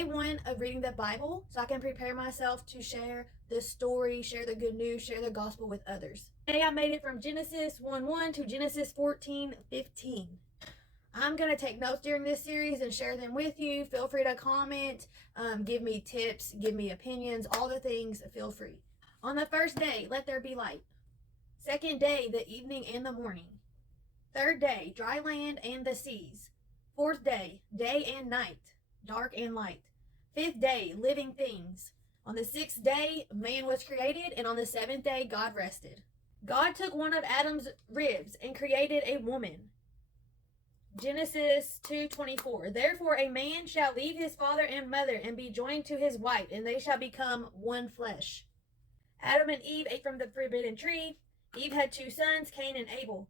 Day one of reading the Bible so I can prepare myself to share the story, share the good news, share the gospel with others. Today I made it from Genesis 1:1 to Genesis 14:15. I'm going to take notes during this series and share them with you. Feel free to comment, give me tips, give me opinions, all the things, feel free. On the first day, let there be light. Second day, the evening and the morning. Third day, dry land and the seas. Fourth day, day and night, dark and light. Fifth day, living things. On the sixth day, man was created, and on the seventh day, God rested. God took one of Adam's ribs and created a woman. Genesis 2:24. Therefore a man shall leave his father and mother and be joined to his wife, and they shall become one flesh. Adam and Eve ate from the forbidden tree. Eve had two sons, Cain and Abel.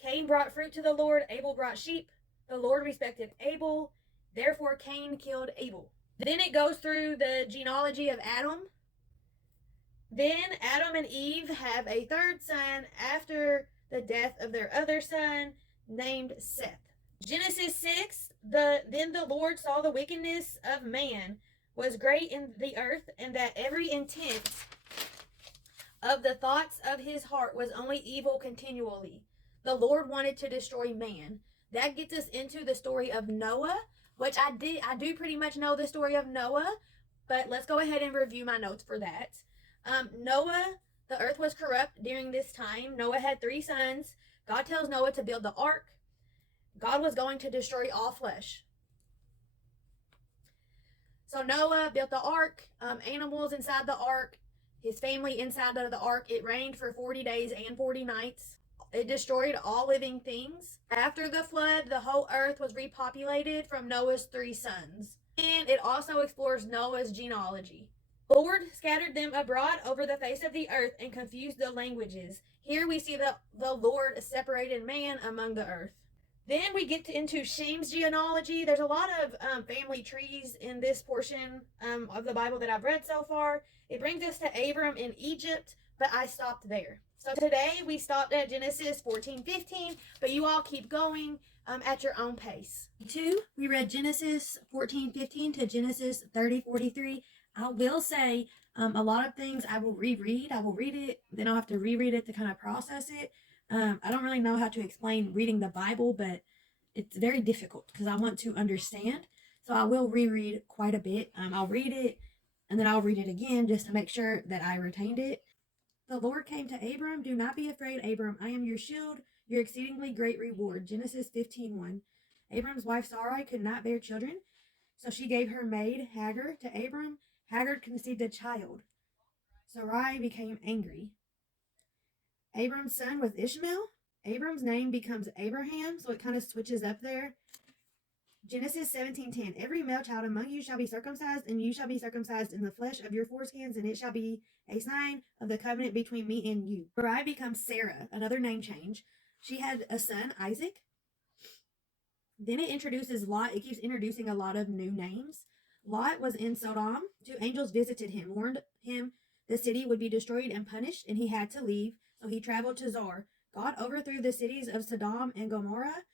Cain brought fruit to the Lord, Abel brought sheep. The Lord respected Abel, therefore Cain killed Abel. Then it goes through the genealogy of Adam. Then Adam and Eve have a third son after the death of their other son named Seth. Genesis 6, then the Lord saw the wickedness of man was great in the earth, and that every intent of the thoughts of his heart was only evil continually. The Lord wanted to destroy man. That gets us into the story of Noah, which I do pretty much know the story of Noah, but let's go ahead and review my notes for that. Noah, the earth was corrupt during this time. Noah had three sons. God tells Noah to build the ark. God was going to destroy all flesh. So Noah built the ark, animals inside the ark, his family inside of the ark. It rained for 40 days and 40 nights. It destroyed all living things. After the flood, the whole earth was repopulated from Noah's three sons. And it also explores Noah's genealogy. The Lord scattered them abroad over the face of the earth and confused the languages. Here we see the Lord separated man among the earth. Then we get into Shem's genealogy. There's a lot of family trees in this portion of the Bible that I've read so far. It brings us to Abram in Egypt, but I stopped there. So today we stopped at Genesis 14:15, but you all keep going at your own pace. 2, we read Genesis 14:15 to Genesis 30:43. I will say a lot of things I will reread. I will read it, then I'll have to reread it to kind of process it. I don't really know how to explain reading the Bible, but it's very difficult because I want to understand. So I will reread quite a bit. I'll read it and then I'll read it again just to make sure that I retained it. The Lord came to Abram. Do not be afraid, Abram. I am your shield, your exceedingly great reward. Genesis 15:1. Abram's wife Sarai could not bear children, so she gave her maid Hagar to Abram. Hagar conceived a child. Sarai became angry. Abram's son was Ishmael. Abram's name becomes Abraham, so it kind of switches up there. Genesis 17:10. Every male child among you shall be circumcised, and you shall be circumcised in the flesh of your foreskins, and it shall be a sign of the covenant between me and you. Sarai becomes Sarah, another name change. She had a son, Isaac. Then it introduces Lot. It keeps introducing a lot of new names. Lot was in Sodom. Two angels visited him, warned him the city would be destroyed and punished, and he had to leave. So he traveled to Zoar. God overthrew the cities of Sodom and Gomorrah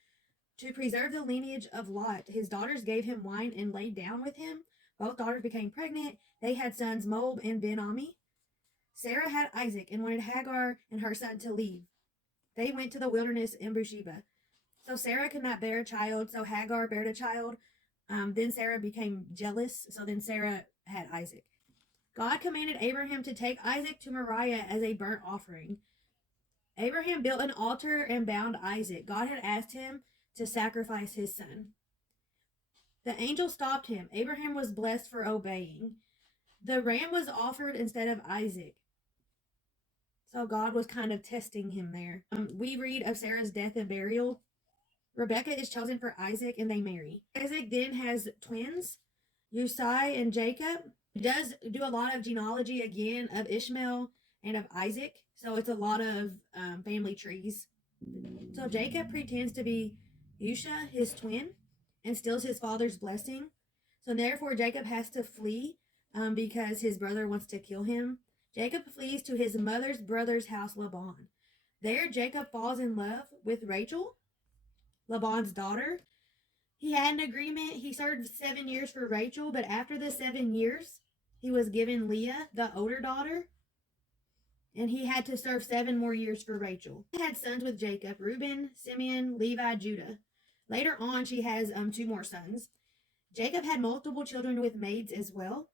to preserve the lineage of Lot. His daughters gave him wine and laid down with him. Both daughters became pregnant. They had sons Moab and Ben-Ami. Sarah had Isaac and wanted Hagar and her son to leave. They went to the wilderness in Beersheba. So Sarah could not bear a child, so Hagar bare a child. Then Sarah became jealous, so then Sarah had Isaac. God commanded Abraham to take Isaac to Moriah as a burnt offering. Abraham built an altar and bound Isaac. God had asked him to sacrifice his son. The angel stopped him. Abraham was blessed for obeying. The ram was offered instead of Isaac. So God was kind of testing him there. We read of Sarah's death and burial. Rebecca is chosen for Isaac and they marry. Isaac then has twins, Usai and Jacob. He does do a lot of genealogy again of Ishmael and of Isaac. So it's a lot of family trees. So Jacob pretends to be Usha, his twin, and steals his father's blessing. So therefore Jacob has to flee because his brother wants to kill him. Jacob flees to his mother's brother's house, Laban. There Jacob falls in love with Rachel, Laban's daughter. He had an agreement. He served 7 years for Rachel, but after the 7 years, he was given Leah, the older daughter, and he had to serve 7 more years for Rachel. He had sons with Jacob: Reuben, Simeon, Levi, Judah. Later on, she has 2 more sons. Jacob had multiple children with maids as well,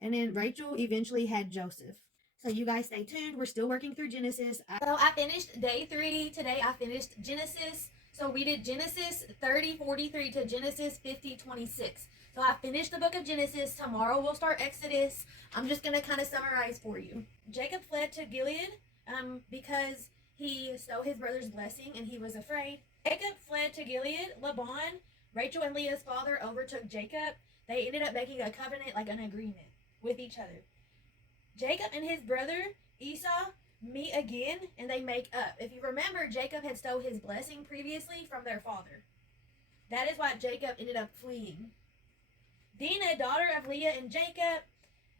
and then Rachel eventually had Joseph. So you guys stay tuned. We're still working through Genesis. So I finished day 3 today. I finished Genesis. So we did Genesis 30:43 to Genesis 50:26. So I finished the book of Genesis. Tomorrow we'll start Exodus. I'm just going to kind of summarize for you. Jacob fled to Gilead because he stole his brother's blessing and he was afraid. Jacob fled to Gilead. Laban, Rachel and Leah's father, overtook Jacob. They ended up making a covenant, like an agreement with each other. Jacob and his brother Esau meet again and they make up. If you remember, Jacob had stole his blessing previously from their father. That is why Jacob ended up fleeing. Dinah, daughter of Leah and Jacob,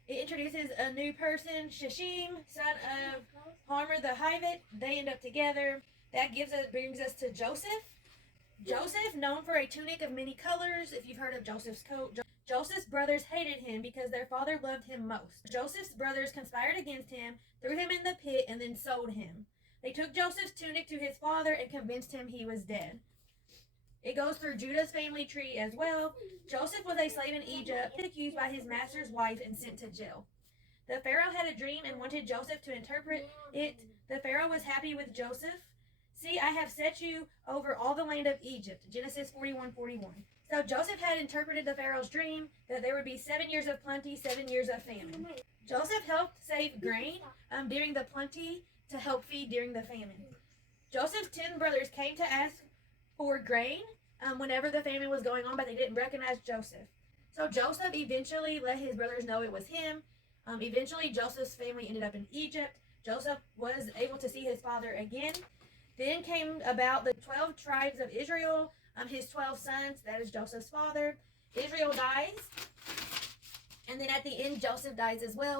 it introduces a new person, Shishim, son of Harmer the Hivite. They end up together. That brings us to Joseph. Joseph, known for a tunic of many colors. If you've heard of Joseph's coat, Joseph's brothers hated him because their father loved him most. Joseph's brothers conspired against him, threw him in the pit, and then sold him. They took Joseph's tunic to his father and convinced him he was dead. It goes through Judah's family tree as well. Joseph was a slave in Egypt, accused by his master's wife and sent to jail. The Pharaoh had a dream and wanted Joseph to interpret it. The Pharaoh was happy with Joseph. See, I have set you over all the land of Egypt. Genesis 41:41. So Joseph had interpreted the Pharaoh's dream that there would be 7 years of plenty, 7 years of famine. Joseph helped save grain during the plenty to help feed during the famine. Joseph's 10 brothers came to ask for grain whenever the famine was going on, but they didn't recognize Joseph. So Joseph eventually let his brothers know it was him. Eventually, Joseph's family ended up in Egypt. Joseph was able to see his father again. Then came about the 12 tribes of Israel, his 12 sons. That is Joseph's father. Israel dies. And then at the end, Joseph dies as well.